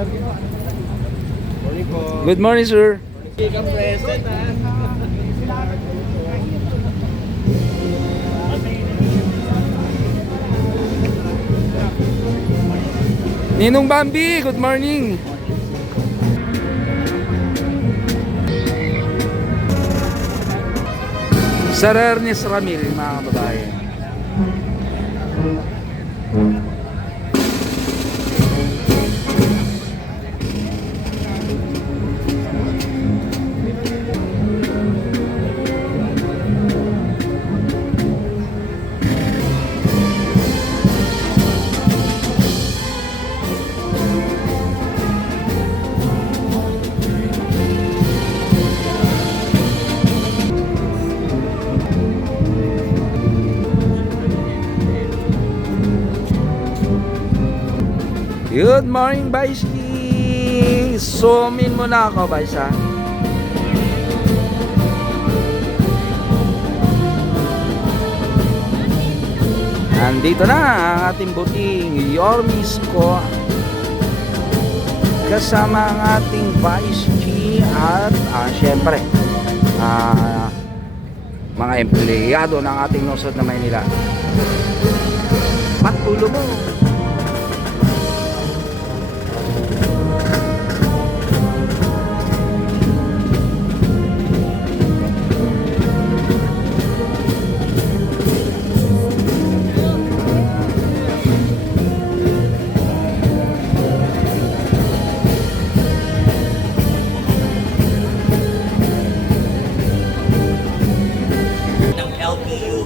Morning po. Good morning, sir. Ikaw present ha. Ninong Bambi, good morning. Sir Ernest Ramil, mga kababayan. Good morning, Baiski! Zoom in muna ako, Bais, ha? Nandito na ang ating buting Yormis ko kasama ang ating Baiski at syempre mga empleyado ng ating lungsod na Maynila. Patulo mo! Ng LPU.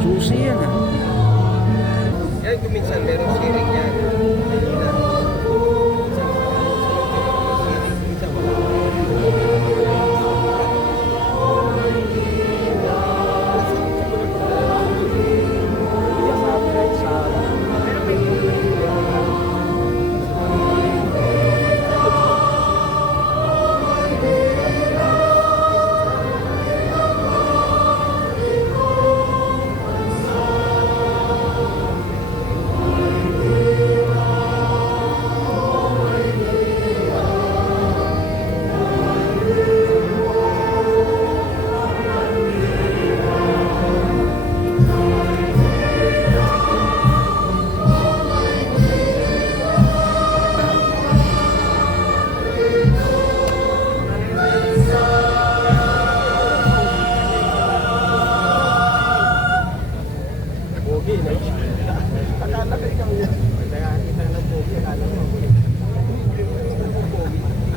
Susi yan, ha? Yan kung minsan merong siring yan.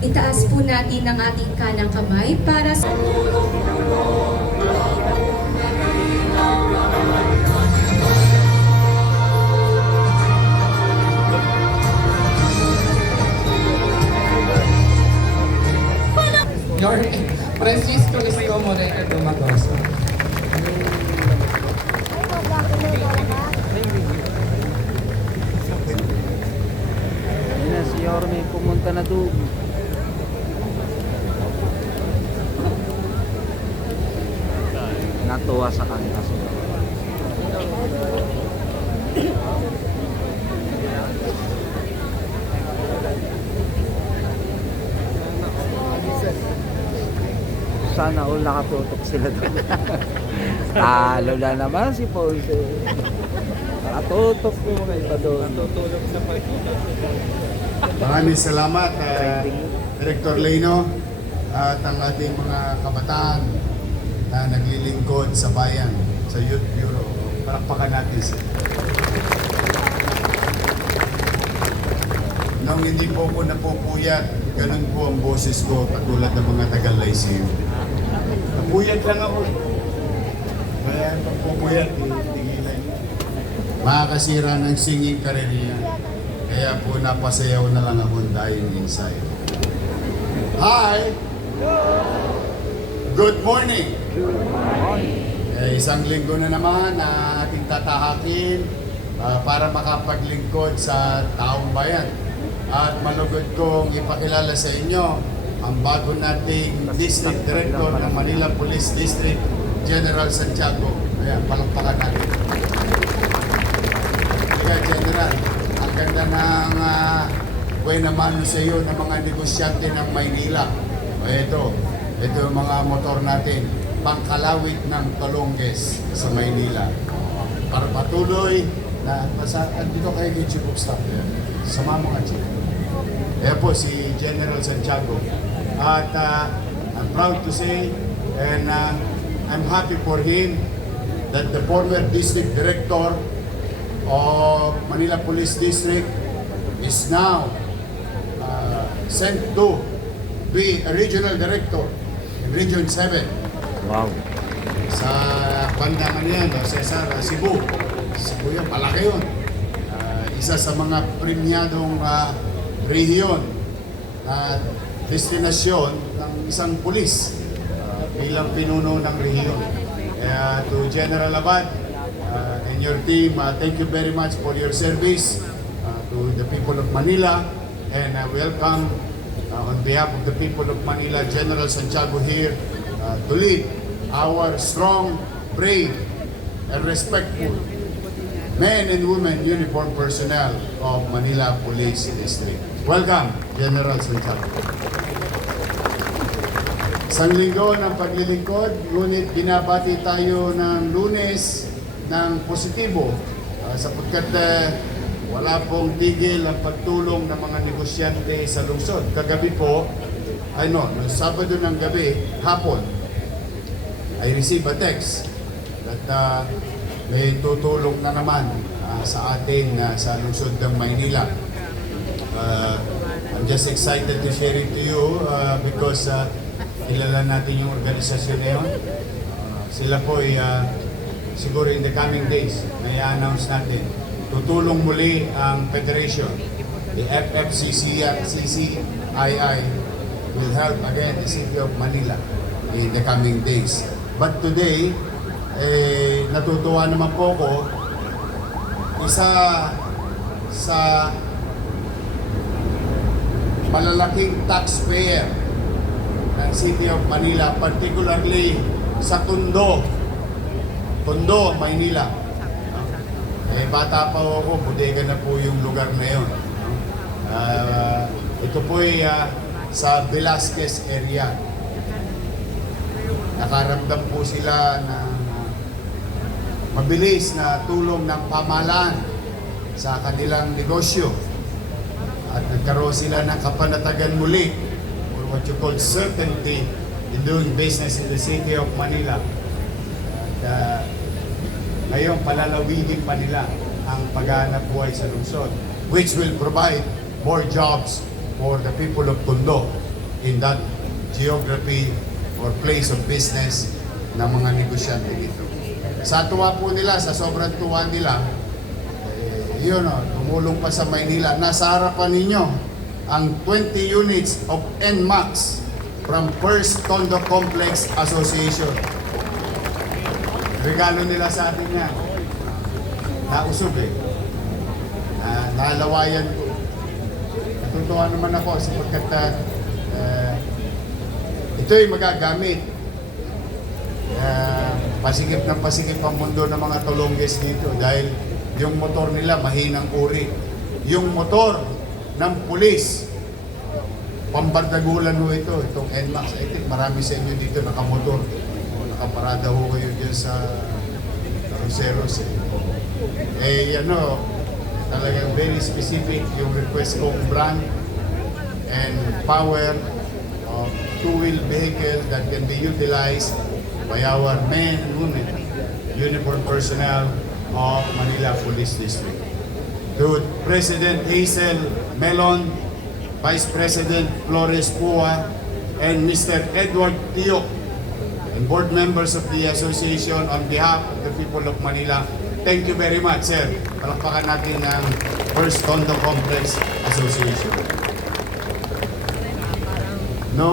Itaas po natin ang ating kanang kamay para sa... Your Francisco Lisco Moreno Dumagoso. Ayun na, si Yorme pumunta na doon. Natuwa sa kanila. Sana all nakatutok sila doon. Talo na naman si Ponce. Nakatutok yung mga iba doon. Maraming salamat, Director Leno, at ang ating mga kabataan na naglilingkod sa bayan, sa Youth Bureau. Palakpakan natin sila. Nung hindi po ako napupuyat, ganun po ang boses ko, katulad ng mga taga-Lyceum. Napuyat lang ako. Kaya napupuyat, tigilan. Makakasira ng singing career yan. Kaya po napasayaw na lang ako dahil inside. Hi! Good morning! Isang linggo na naman na ating tatahakin para makapaglingkod sa taong bayan. At malugod kong ipakilala sa inyo ang bago nating District Director ng Manila Police District, General Santiago. Ayan, palakpakan natin. Kaya General, ang ganda ng buena mano sa iyo ng mga negosyante ng Maynila. Ito yung mga motor natin, pangkalawit ng Colonges sa Maynila. Para patuloy na dito kayo kay Chief of Staff. Sama mga Chief. Ayan po si General Santiago. At I'm proud to say and I'm happy for him that the former District Director of Manila Police District is now sent to be a Regional Director in Region 7. Wow. Sa bandang yan, Cesar, Cebu. Cebu yun, malaki yun. Isa sa mga premiadong rehiyon at destinasyon ng isang pulis bilang pinuno ng rehiyon. Kaya to General Abad and your team, thank you very much for your service to the people of Manila, and welcome on behalf of the people of Manila, General Santiago here to lead our strong, brave, and respectful men and women uniform personnel of Manila Police District. Welcome, General Santiago. Isang linggo ng paglilingkod, ngunit binabati tayo ng Lunes ng positibo sapagkat wala pong tigil ang pagtulong ng mga negosyante sa lungsod. Kagabi po, no, Sabado ng gabi, hapon, I received a text that may tutulong na naman sa atin sa lungsod ng Maynila. I'm just excited to share it to you because kilala natin yung organisasyon na yun. Sila po ay siguro in the coming days may announce natin. Tutulong muli ang Federation, the FFCCII will help again the City of Manila in the coming days. But today, natutuwa naman po ko, isa sa malalaking taxpayer ng City of Manila, particularly sa Tondo, Maynila. Bata pa ako, bodega na po yung lugar na yun. Ito po ay sa Velasquez area. Nakaramdam po sila ng mabilis na tulong ng pamahalaan sa kanilang negosyo. At nagkaroon sila ng kapanatagan muli or what you call certainty in doing business in the City of Manila. At ngayon palalawigin pa nila ang paghahanap buhay sa lungsod, which will provide more jobs for the people of Tondo in that geography or place of business ng mga negosyante dito. Sa tuwa po nila, sa sobrang tuwa nila, tumulong pa sa Maynila. Nasa harapan ninyo ang 20 units of NMAX from First Tondo Complex Association. Regalo nila sa atin yan. Nausog nalawayan ko. Natutuwa naman ako sapagkat ito'y magagamit. Pasigip ng pasigip ang mundo ng mga Colonges dito dahil yung motor nila mahinang uri. Yung motor ng pulis, pambardagulan ho itong NMAX. I think marami sa inyo dito nakamotor. Nakaparada ho kayo dyan sa cruceros eh. Talagang very specific yung request kong brand and power of two-wheel vehicle that can be utilized by our men and women, uniform personnel of Manila Police District. To President Hazel Melon, Vice President Flores Pua, and Mr. Edward Tio, and board members of the association, on behalf of the people of Manila, thank you very much, sir. Palakpakan natin ang First Tondo Complex Association. No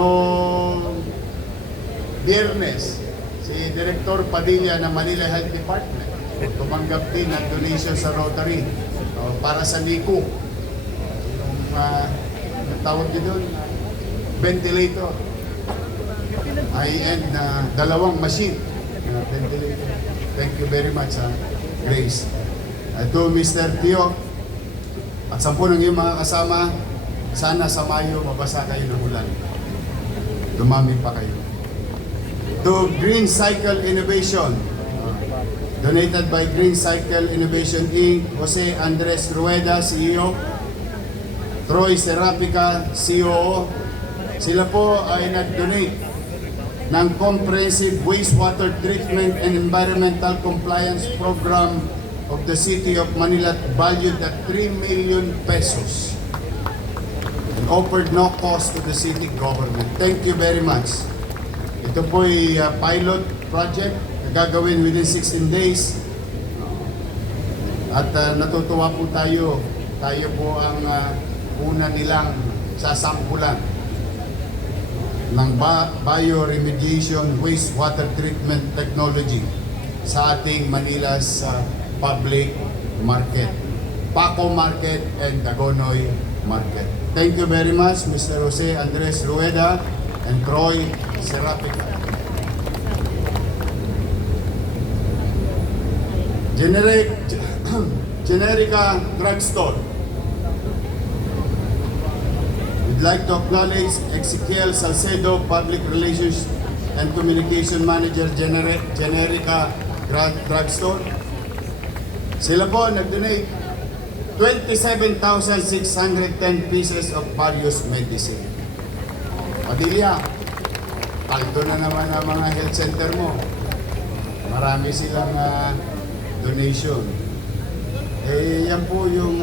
Biyernes, si Director Padilla ng Manila Health Department tumanggap din ng donation sa Rotary para sa NICU. Yung tawag din doon, ventilator. High-end na dalawang machine. Ventilator. Thank you very much, Grace. To Mr. Tio at 10 ng iyong mga kasama, sana sa Mayo mabasa kayo ng ulan. Dumami pa kayo. To Green Cycle Innovation, donated by Green Cycle Innovation Inc., Jose Andres Rueda, CEO, Troy Serapica, COO. Sila po ay nag-donate ng Comprehensive Wastewater Treatment and Environmental Compliance Program of the City of Manila valued at 3 million pesos and offered no cost to the city government. Thank you very much. Ito po ay pilot project na gagawin within 16 days. At natutuwa po tayo. Tayo po ang una nilang sasampulan ng bioremediation wastewater treatment technology sa ating Manila's public market, Paco Market and Dagonoy Market. Thank you very much, Mr. Jose Andres Rueda and Troy Serapica. Generica Drugstore. We'd like to acknowledge Ezekiel Salcedo, Public Relations and Communication Manager, Generica Drugstore. Sila po nag-donate 27,610 pieces of various medicine. Padilla, paldo na naman ang mga health center mo. Marami silang donation. Yan po yung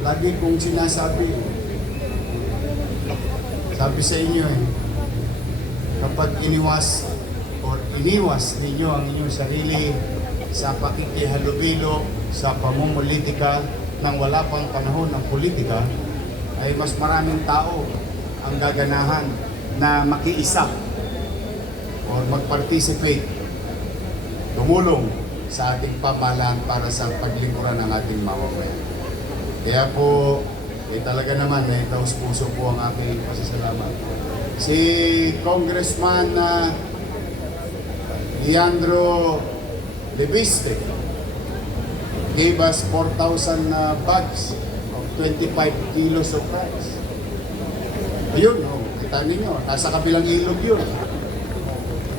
lagi kong sinasabi. Sabi sa inyo kapag iniwas ninyo ang inyong sarili sa pakikihalubilo sa pamumulitika nang wala pang panahon ng politika, ay mas maraming tao ang gaganahan na makiisa o mag-participate, tumulong sa ating pamahalaan para sa paglingkuran ng ating mamamayan. Kaya po, talaga naman, taos puso po ang aking pasasalamat. Si Congressman Leandro Leviste gave us 4,000 bags of 25 kilos of rice. Ayun, kita ninyo, nasa kabilang ilog yun.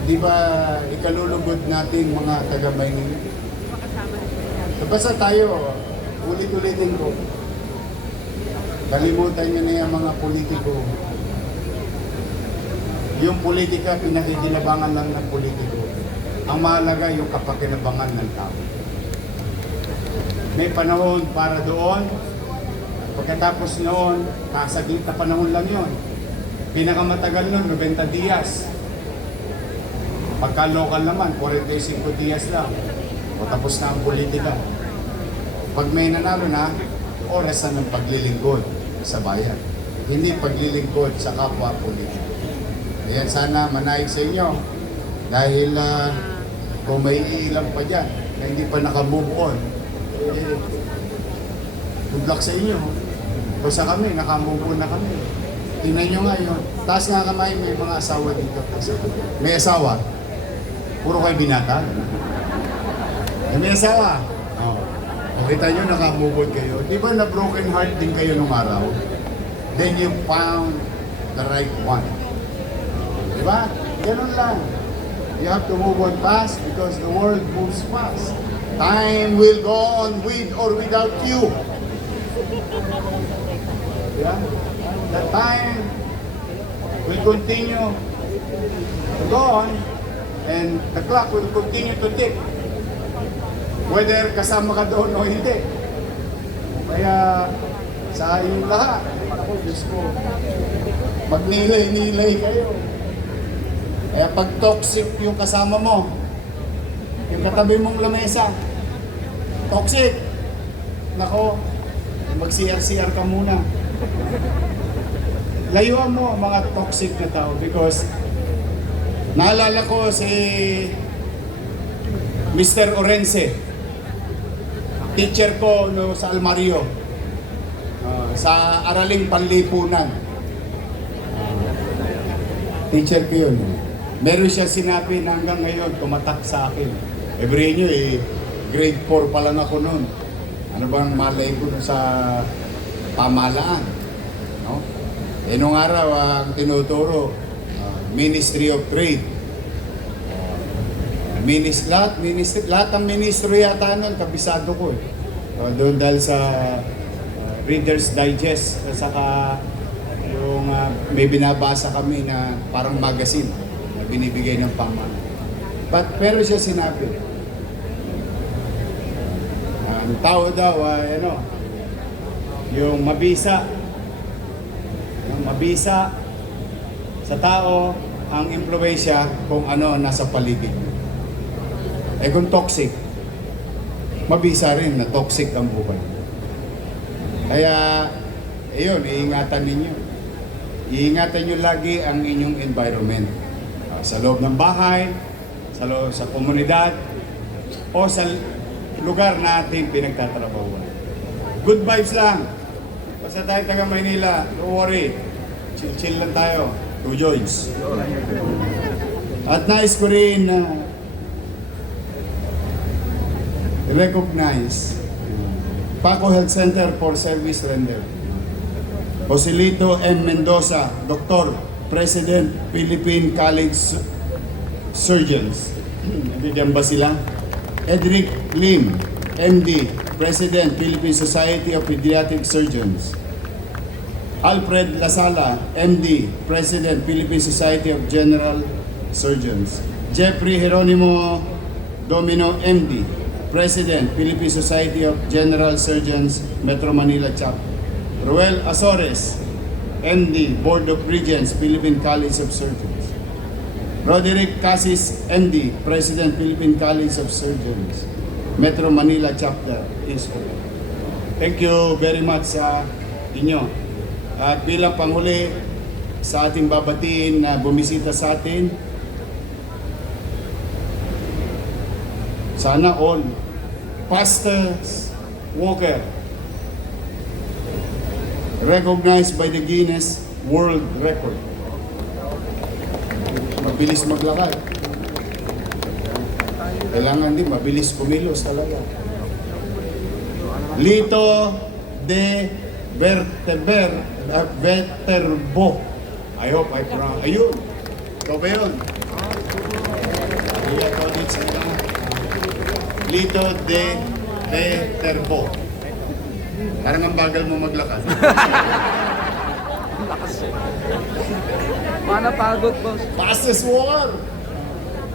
Di ba ikalulugod natin mga taga-Maynila? Basta tayo, ulit-ulitin ko. Kalimutan nyo na yung mga politiko. Yung politika, pinakikinabangan lang ng politiko. Ang mahalaga yung kapakinabangan ng tao. May panahon para doon. Pagkatapos noon, kasaglit na panahon lang yun. Pinakamatagal nun, 90 dias. Pagka local naman, 45 dias lang. O tapos na ang politika. Pag may nanalo na, oras na ng paglilingkod sa bayan. Hindi paglilingkod sa kapwa politika. Ayan, sana manaig sa inyo. Dahil kung may iilang pa dyan na hindi pa naka-move on, good luck sa inyo. Basta kami, naka-move on na kami. Tingnan nyo nga yun. Taas nga kamay, may mga asawa dito. May asawa. Puro kayo binata. May asawa. Oh. Kita nyo, naka-move on kayo. Di ba na broken heart din kayo nung araw? Then you found the right one. Di ba? Ganun lang. You have to move on fast because the world moves fast. Time will go on with or without you. Yeah? The time will continue to go on and the clock will continue to tick. Whether kasama ka doon o hindi. Kaya sa inyong lahat, ako, Diyos ko, magnilay-nilay kayo. Kaya pag toxic yung kasama mo, yung katabi mong lamesa, toxic, nako, mag-CR-CR ka muna. Layuan mo ang mga toxic na tao because naalala ko si Mr. Orense, teacher ko no, sa Almario, sa Araling Panlipunan. Teacher ko yun. Meron siya sinabi na hanggang ngayon tumatak sa akin. Every nyo grade 4 pa lang ako noon. Ano bang malay ko nun sa pamahalaan? No? Nung araw ang tinuturo, Ministry of Trade. Lahat ng ministry yata nun, kabisado ko eh. Doon dahil sa Reader's Digest, saka yung may binabasa kami na parang magazine na binibigay ng pamahalaan. Pero siya sinabi, ang tao daw ay yung mabisa sa tao ang impluwensya kung ano nasa paligid. Kung toxic, mabisa rin na toxic ang buhay. Kaya, iingatan ninyo. Iingatan nyo lagi ang inyong environment. Sa loob ng bahay, sa komunidad, o sa lugar natin pinagtatrabahuan. Good vibes lang. Basta tayo taga Maynila, don't worry. Chill lang tayo. 2 joints. At nais ko rin na recognize Paco Health Center for Service Render. Joselito M. Mendoza, Dr. President, Philippine College Surgeons. Nandiyan ba sila? Edric Lim, MD, President, Philippine Society of Pediatric Surgeons. Alfred Lasala, MD, President, Philippine Society of General Surgeons. Jeffrey Geronimo Domino, MD, President, Philippine Society of General Surgeons, Metro Manila Chapter. Ruel Azores, MD, Board of Regents, Philippine College of Surgeons. Roderick Casis, MD, President, Philippine College of Surgeons, Metro Manila Chapter, Israel. Thank you very much sa inyo. At bilang panghuli sa ating babatiin na bumisita sa atin, sana all pastors, Walker, recognized by the Guinness World Record. Mabilis maglakad. Kailangan din mabilis kumilos talaga. Lito de Verterbo. I hope I pronounce. Ayun. Ito ba yun? Lito de Verterbo. Parang ang bagal mo maglakad. Mana pagod, boss. Fastest walker!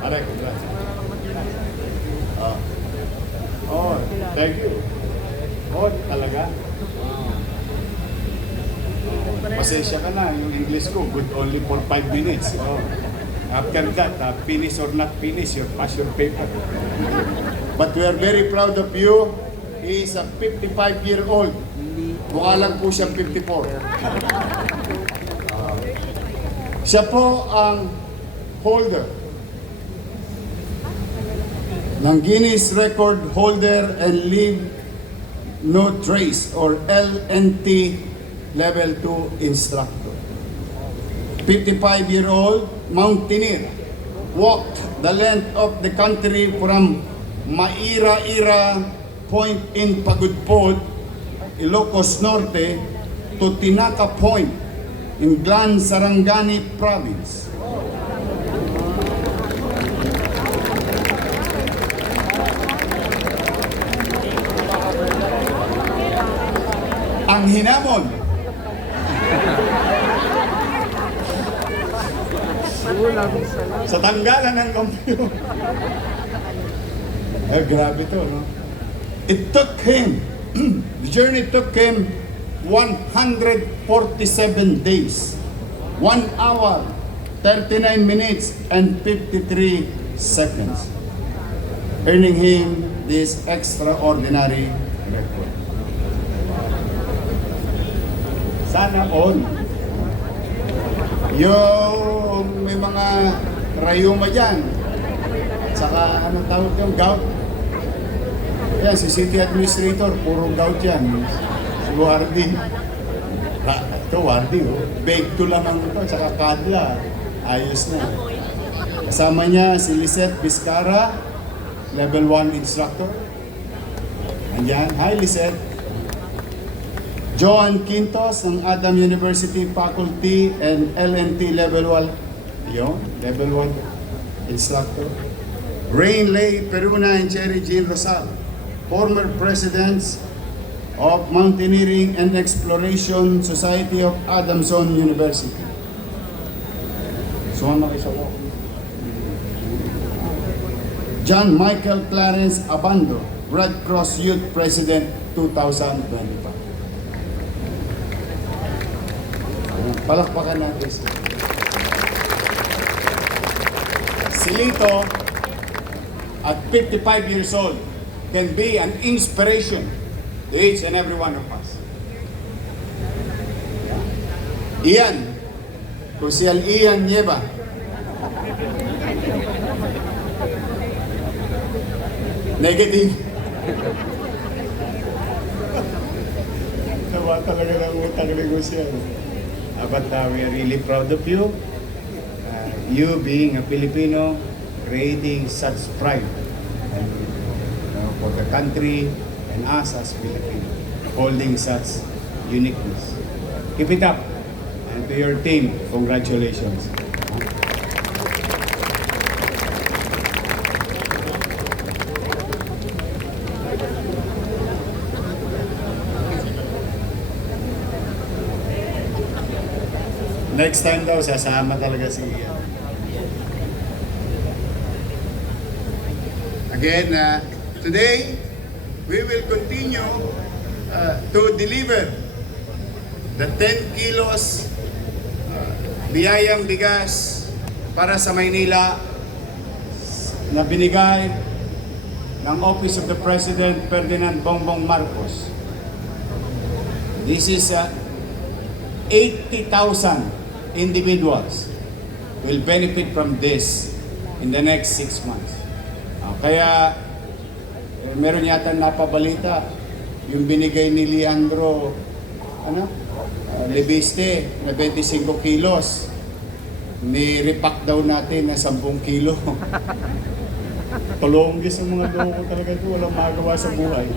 Aray, congrats. Oh, thank you. Oh, talaga? Pasensya ka na, yung English ko, good only for 5 minutes. Oh. After that, finish or not finish, you pass your paper. But we are very proud of you. He is a 55-year-old. Mukha lang po siyang 54. Siya po ang holder ng Guinness Record Holder and Leave No Trace or LNT Level 2 Instructor. 55-year-old mountaineer walked the length of the country from Maira-Ira Point in Pagudpod, Ilocos Norte to Tinaca Point in Glan Sarangani Province. hinamon. Sa tanggalan ng kompyo. Grabe to, no? It took him, the journey took him 147 days, 1 hour, 39 minutes, and 53 seconds, earning him this extraordinary record. Sana all. Yung may mga rayuma dyan, saka anong tawag yung gout. Yan, si city administrator, puro gout yan. Si Wardy. Ito, Wardy, oh. Bake to lang ang ito, saka kadla. Ayos na. Kasama niya si Lisette Vizcara, level 1 instructor. Andyan. Hi, Lisette. Joan Quintos ng Adam University Faculty and LNT level 1. Yun, level 1 instructor. Rain Lay Peruna and Cherry Jean Rosal, former presidents of Mountaineering and Exploration Society of Adamson University. Sumama kayo sa ko. John Michael Clarence Abando, Red Cross Youth President 2025. Palakpakan natin siya. Si Lito, at 55 years old, can be an inspiration to each and every one of us. Ian, Crucial Ian Nieva. Negative. Tawa talaga ng utang negosyo. But we are really proud of you. You being a Filipino, creating such pride and, for the country and us as Filipinos, holding such uniqueness. Keep it up. And to your team, congratulations. Next time daw, sasama talaga si Ian. Again, today, we will continue to deliver the 10 kilos biyayang bigas para sa Maynila na binigay ng Office of the President Ferdinand Bongbong Marcos. This is 80,000 individuals will benefit from this in the next 6 months. Kaya meron yata napabalita yung binigay ni Leandro Lebiste na 25 kilos, ni-repack daw natin na 10 kilo. Tulonggis ang mga loko talaga ito, walang magawa sa buhay.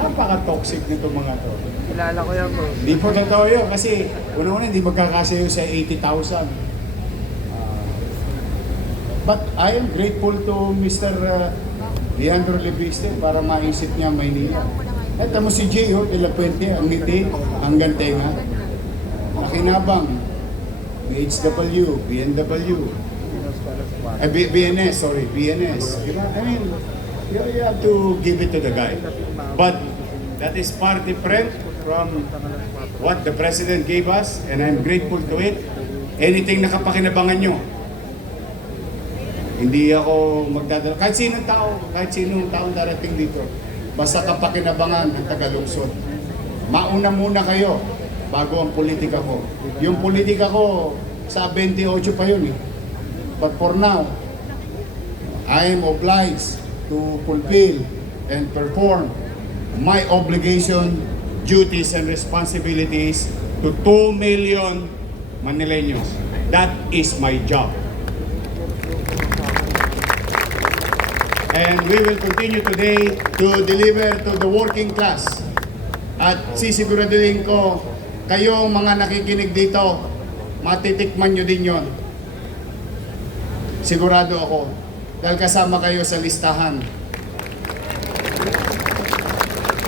Napaka-toxic nito mga to. Kilala ko yan bro. Hindi po totoo yun kasi una-una hindi magkakasya yun sa 80,000. But I am grateful to Mr. Leandro Lebiste para maisip niya Maynila. At mo si Gio de la Puente, ang ngiti, ang gantenga. Makinabang, HW, BNW, BNS, sorry, BNS. I mean, you have to give it to the guy. But that is far different from what the President gave us, and I'm grateful to it. Anything na kapakinabangan nyo, hindi ako magdadala. Kahit sinong taong darating dito, basta kapakinabangan ng Tagalungsod. Mauna muna kayo bago ang politika ko. Yung politika ko sa 28 pa yun eh. But for now, I am obliged to fulfill and perform my obligation, duties, and responsibilities to 2 million Manileños. That is my job. And we will continue today to deliver to the working class. At sisiguraduhin ko, kayong mga nakikinig dito, matitikman nyo din yon. Sigurado ako, dahil kasama kayo sa listahan.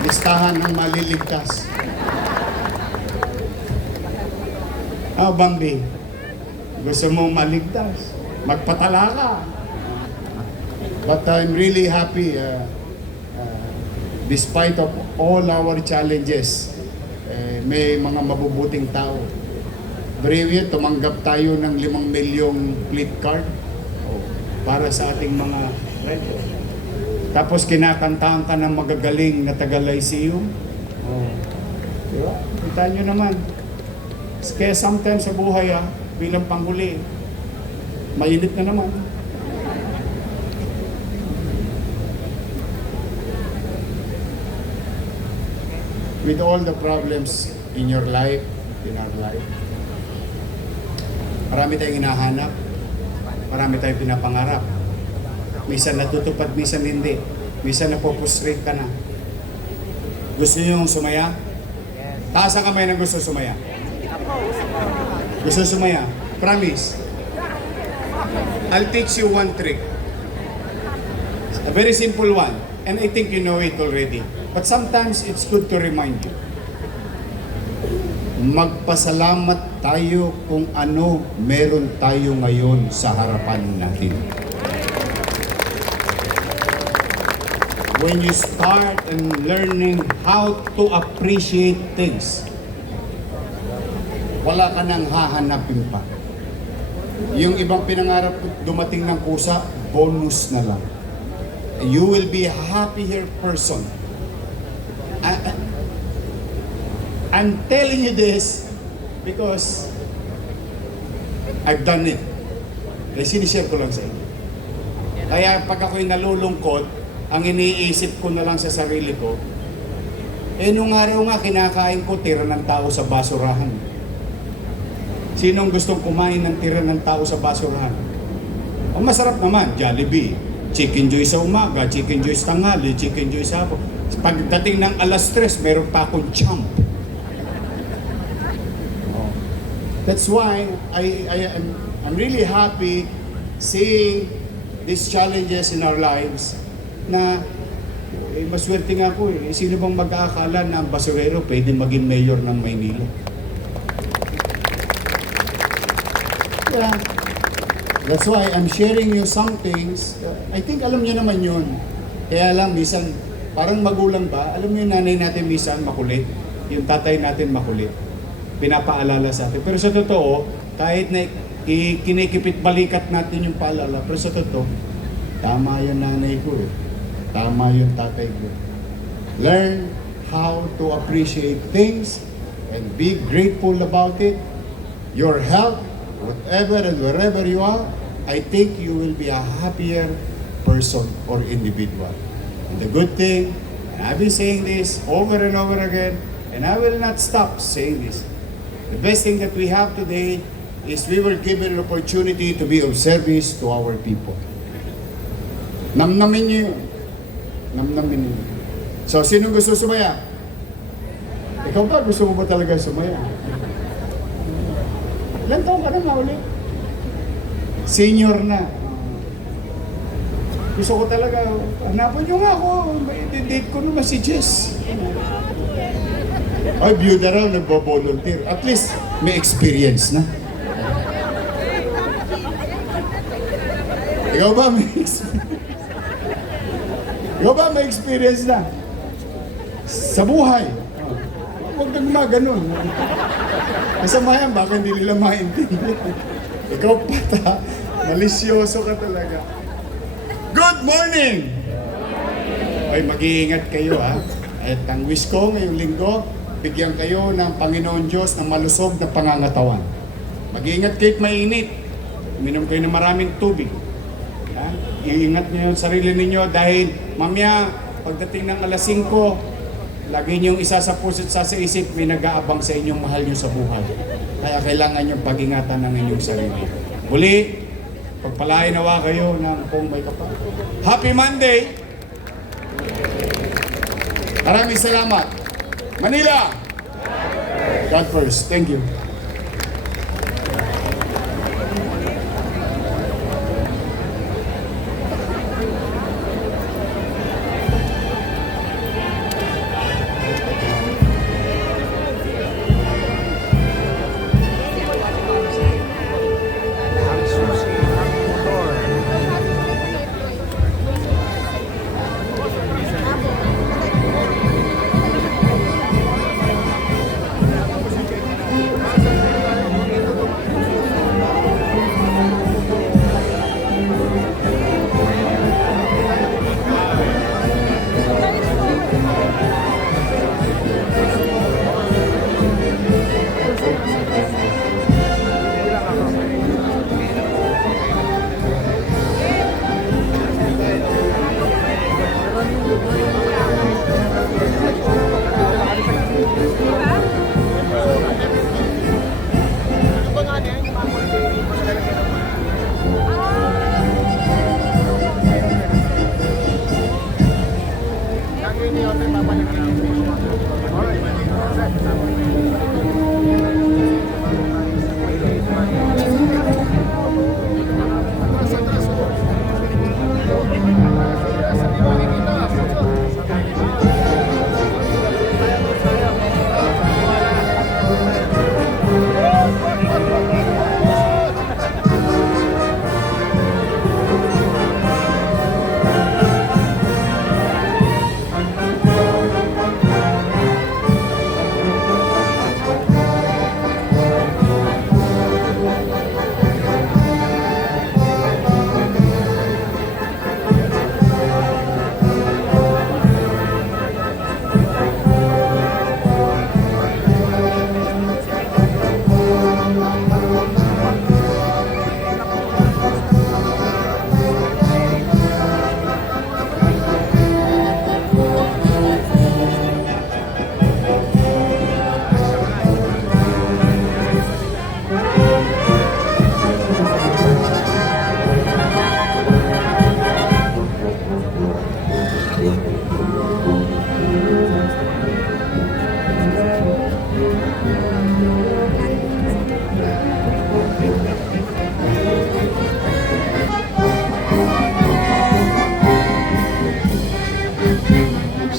Listahan ng maliligtas. Bambi, gusto mong maligtas, magpatala ka. But I'm really happy, despite of all our challenges, may mga mabubuting tao. Breve, tumanggap tayo ng 5 milyong fleet card para sa ating mga rider. Tapos kinakantahan ka ng magagaling na taga-Lyceum. Diba? Kita nyo naman. Kaya sometimes sa buhay, bilang panghuli, mainit na naman. With all the problems in your life, in our life, marami tayong hinahanap, marami tayong pinapangarap. Minsan natutupad, minsan hindi. Minsan napopusrate ka na. Gusto niyo yung sumaya? Taas ang kamay ng gusto sumaya. Gusto sumaya? Promise. I'll teach you one trick. A very simple one. And I think you know it already. But sometimes it's good to remind you. Magpasalamat tayo kung ano meron tayo ngayon sa harapan natin. When you start and learning how to appreciate things, wala ka nang hahanapin pa. Yung ibang pinangarap dumating ng kusa, bonus na lang. You will be a happier person. I'm telling you this because I've done it. Kaya sinishare ko lang sa inyo. Kaya pag ako'y nalulungkot, ang iniisip ko na lang sa sarili ko, nung araw nga kinakain ko tira ng tao sa basurahan. Sinong gustong kumain ng tira ng tao sa basurahan? Ang masarap naman, Jollibee. Chicken Joy sa umaga, Chicken Joy sa tanghali, Chicken Joy sa hapon. Pagdating ng alas 3, meron pa akong champ. That's why I'm really happy seeing these challenges in our lives na maswerte nga ako eh. Sino bang mag-aakala na ang basurero pwede maging mayor ng Maynila? Yeah. That's why I'm sharing you some things. I think alam niyo naman yun. Kaya lang, minsan, parang magulang ba? Alam niyo yung nanay natin minsan makulit. Yung tatay natin makulit. Pinapaalala sa atin. Pero sa totoo, kahit na kinikipit balikat natin yung paalala, pero sa totoo, tama yung nanay ko eh. Tama yung tatay ko. Learn how to appreciate things and be grateful about it. Your health, whatever and wherever you are, I think you will be a happier person or individual. And the good thing, and I've been saying this over and over again, and I will not stop saying this, the best thing that we have today is we were given an opportunity to be of service to our people. Namnamin niyo yun. Namnamin niyo. So, sinong gusto sumaya? Ikaw ba? Gusto mo ba talaga sumaya? Ilan taon ka na ulit? Senior na. Gusto ko talaga, hanapan niyo nga ako. Date ko naman si Jess. Ay, byuda raw, nagbo-volunteer. At least, may experience na. Ikaw ba may experience? Ikaw ba may experience na? Sa buhay. Huwag kang gumaganon. Masama yan, baka hindi nila maintindihan. Ikaw pata, malisyoso ka talaga. Good morning! Ay, mag-iingat kayo ha. At ang wish ko ngayong linggo, bigyan kayo ng Panginoon Diyos ng malusog na pangangatawan. Mag-iingat kayo't mainit. Uminom kayo ng maraming tubig. Ha? Iingat niyo yung sarili ninyo dahil mamaya, pagdating ng alas 5, lagi niyong isa sa puso't sa isip, may nag-aabang sa inyong mahal niyo sa buhay. Kaya kailangan niyong pag-ingatan ng inyong sarili. Muli, pagpalain nawa kayo ng kung may kapal. Happy Monday! Maraming salamat. Manila! God first. Thank you.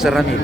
Sir Ramil.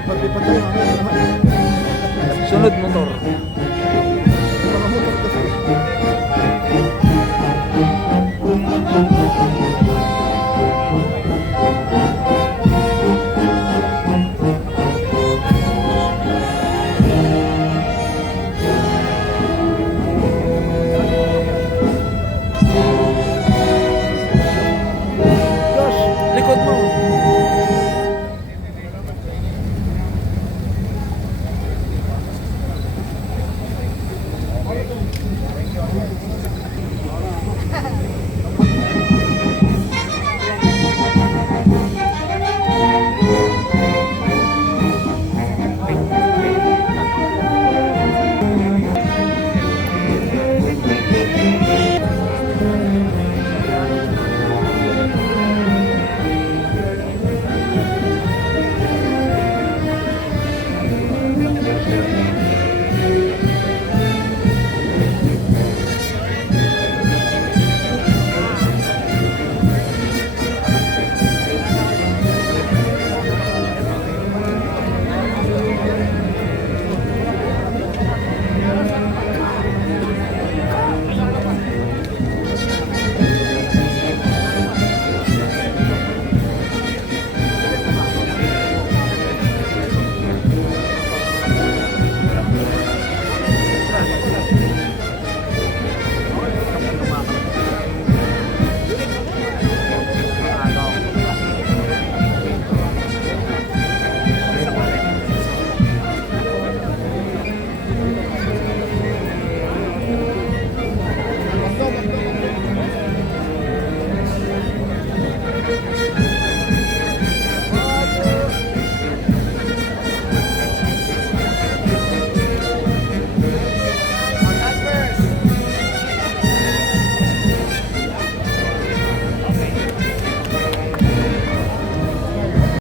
Lipat-lipat tayo.